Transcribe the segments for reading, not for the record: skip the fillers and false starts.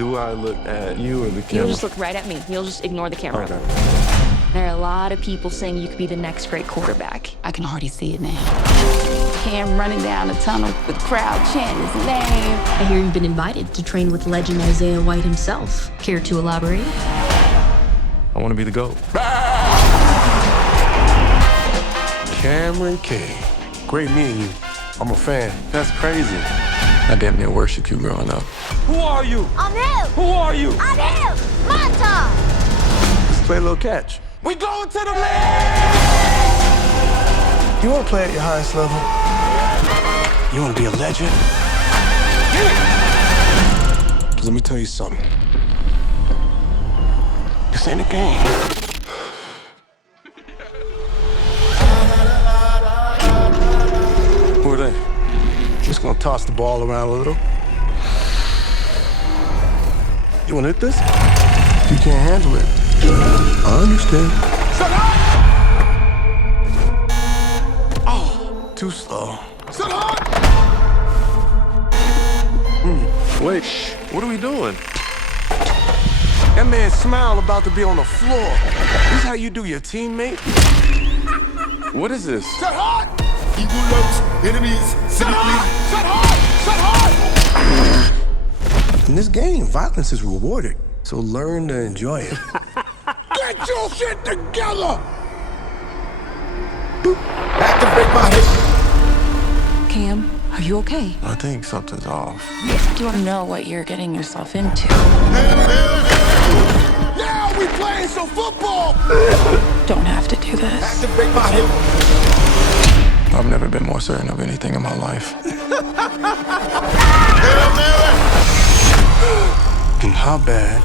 Do I look at you or the camera? You'll just look right at me. You'll just ignore the camera. Okay. There are a lot of people saying you could be the next great quarterback. I can already see it now. Cam running down the tunnel with the crowd chanting his name. I hear you've been invited to train with legend Elsie White himself. Care to elaborate? I want to be the GOAT. Cameron King. Great meeting you. I'm a fan. That's crazy. I damn near worshipped you growing up. Who are you? I'm him! Who are you? I'm him! My time! Let's play a little catch. We going to the league! You want to play at your highest level? You want to be a legend? Get it! 'Cause let me tell you something. This ain't a game. Who are they? Just gonna toss the ball around a little. You wanna hit this? You can't handle it. I understand. Shut up! Oh, too slow. Shut up! Wait, what are we doing? That man's smile about to be on the floor. This is how you do your teammate? What is this? Shut hard! Eagle loves enemies. Shut hard! Shut hard! Shut hard! In this game, violence is rewarded, so learn to enjoy it. Get your shit together! Activate my hip. Cam, are you okay? I think something's off. Do you know what you're getting yourself into? Now we playing some football! Don't have to do this. Activate my hip. I've never been more certain of anything in my life. And how bad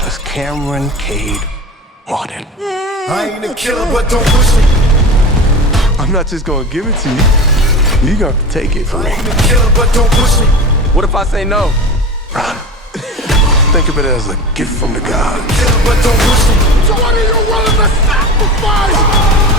does Cameron Cade want it? I ain't a killer, but don't push me. I'm not just gonna give it to you. You got to take it from me. I ain't a killer, but don't push me. What if I say no? Run. Think of it as a gift from the God. Killer, but don't push me. So what are you willing to sacrifice?